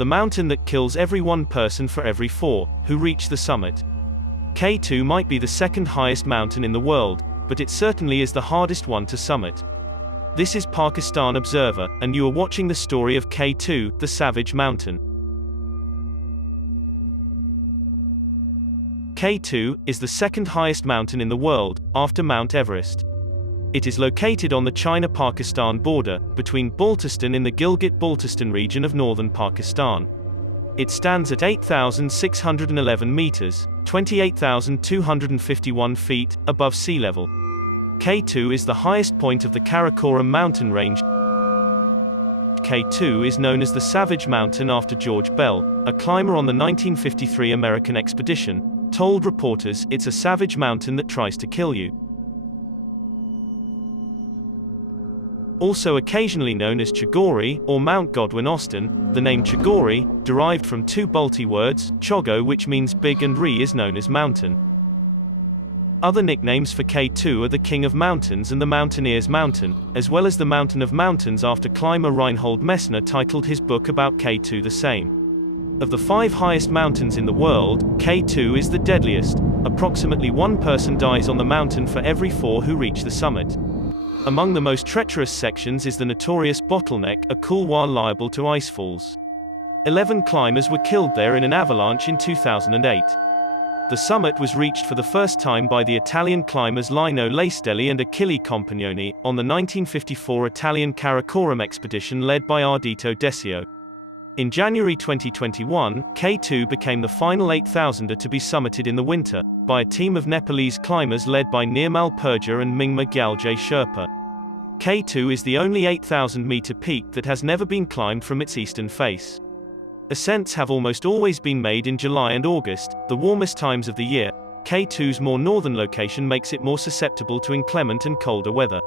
the mountain that kills every one person for every 4 who reach the summit. K2 might be the second highest mountain in the world, but it certainly is the hardest one to summit. This is Pakistan Observer, and you are watching the story of K2, the Savage Mountain. K2 is the second highest mountain in the world, after Mount Everest. It is located on the China-Pakistan border, between Baltistan in the Gilgit-Baltistan region of northern Pakistan. It stands at 8,611 meters, 28,251 feet, above sea level. K2 is the highest point of the Karakoram mountain range. K2 is known as the Savage Mountain after George Bell, a climber on the 1953 American expedition, told reporters, "It's a savage mountain that tries to kill you." Also occasionally known as Chagori, or Mount Godwin Austen, the name Chagori, derived from 2 Balti words, Chogo which means big and Ri is known as mountain. Other nicknames for K2 are the King of Mountains and the Mountaineer's Mountain, as well as the Mountain of Mountains after climber Reinhold Messner titled his book about K2 the same. Of the 5 highest mountains in the world, K2 is the deadliest. Approximately 1 person dies on the mountain for every 4 who reach the summit. Among the most treacherous sections is the notorious Bottleneck, a couloir liable to icefalls. 11 climbers were killed there in an avalanche in 2008. The summit was reached for the first time by the Italian climbers Lino Laistelli and Achille Compagnoni, on the 1954 Italian Karakoram expedition led by Ardito Desio. In January 2021, K2 became the final 8,000er to be summited in the winter, by a team of Nepalese climbers led by Nirmal Purja and Mingma Gyalje Sherpa. K2 is the only 8,000-meter peak that has never been climbed from its eastern face. Ascents have almost always been made in July and August, the warmest times of the year. K2's more northern location makes it more susceptible to inclement and colder weather.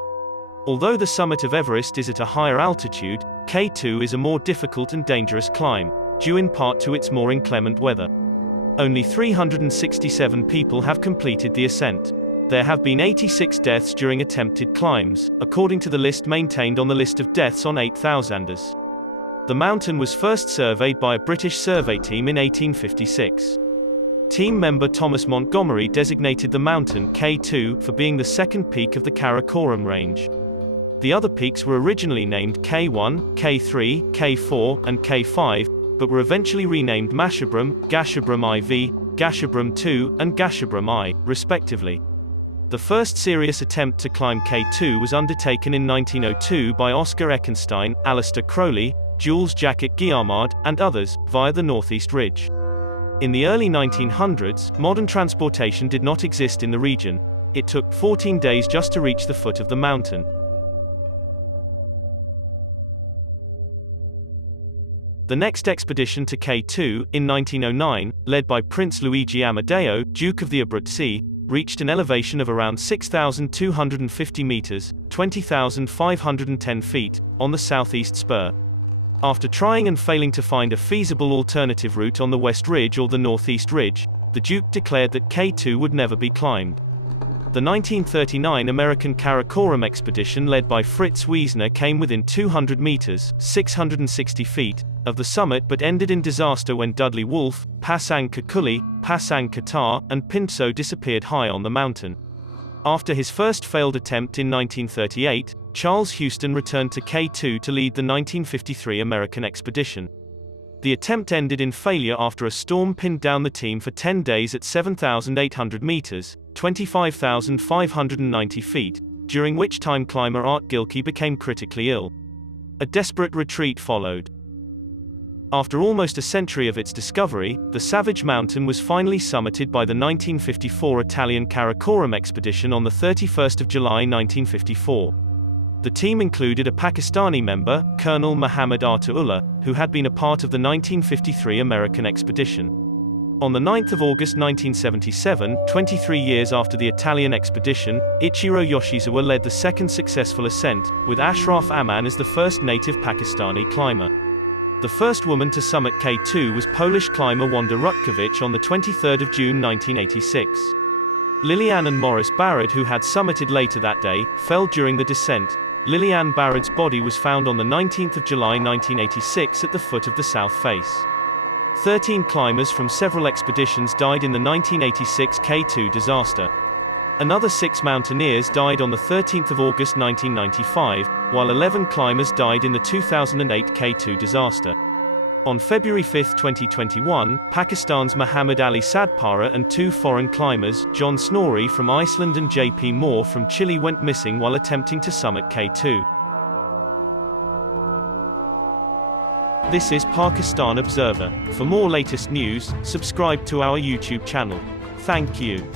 Although the summit of Everest is at a higher altitude, K2 is a more difficult and dangerous climb, due in part to its more inclement weather. Only 367 people have completed the ascent. There have been 86 deaths during attempted climbs, according to the list maintained on the list of deaths on 8,000ers. The mountain was first surveyed by a British survey team in 1856. Team member Thomas Montgomery designated the mountain K2 for being the second peak of the Karakoram range. The other peaks were originally named K1, K3, K4, and K5, but were eventually renamed Mashabram, Gashabram IV, Gashabram II, and Gashabram I, respectively. The first serious attempt to climb K2 was undertaken in 1902 by Oscar Eckenstein, Alistair Crowley, Jules Jacques Guillemard, and others, via the Northeast Ridge. In the early 1900s, modern transportation did not exist in the region. It took 14 days just to reach the foot of the mountain. The next expedition to K2, in 1909, led by Prince Luigi Amadeo, Duke of the Abruzzi, reached an elevation of around 6,250 meters, 20,510 feet, on the southeast spur. After trying and failing to find a feasible alternative route on the West Ridge or the Northeast Ridge, the Duke declared that K2 would never be climbed. The 1939 American Karakoram expedition led by Fritz Wiesner came within 200 meters, 660 feet, of the summit but ended in disaster when Dudley Wolfe, Pasang Kakuli, Pasang Qatar, and Pinso disappeared high on the mountain. After his first failed attempt in 1938, Charles Houston returned to K2 to lead the 1953 American expedition. The attempt ended in failure after a storm pinned down the team for 10 days at 7,800 meters, 25,590 feet, during which time climber Art Gilkey became critically ill. A desperate retreat followed. After almost a century of its discovery, the Savage Mountain was finally summited by the 1954 Italian Karakoram expedition on the 31st of July 1954. The team included a Pakistani member, Colonel Muhammad Ataullah, who had been a part of the 1953 American expedition. On the 9th of August 1977, 23 years after the Italian expedition, Ichiro Yoshizawa led the second successful ascent, with Ashraf Aman as the first native Pakistani climber. The first woman to summit K2 was Polish climber Wanda Rutkiewicz on the 23rd of June 1986. Liliane and Morris Barrett, who had summited later that day, fell during the descent. Liliane Barrett's body was found on the 19th of July 1986 at the foot of the south face. 13 climbers from several expeditions died in the 1986 K2 disaster. Another 6 mountaineers died on the 13th of August 1995, while 11 climbers died in the 2008 K2 disaster. On February 5, 2021, Pakistan's Muhammad Ali Sadpara and 2 foreign climbers, John Snorri from Iceland and JP Moore from Chile, went missing while attempting to summit K2. This is Pakistan Observer. For more latest news, subscribe to our YouTube channel. Thank you.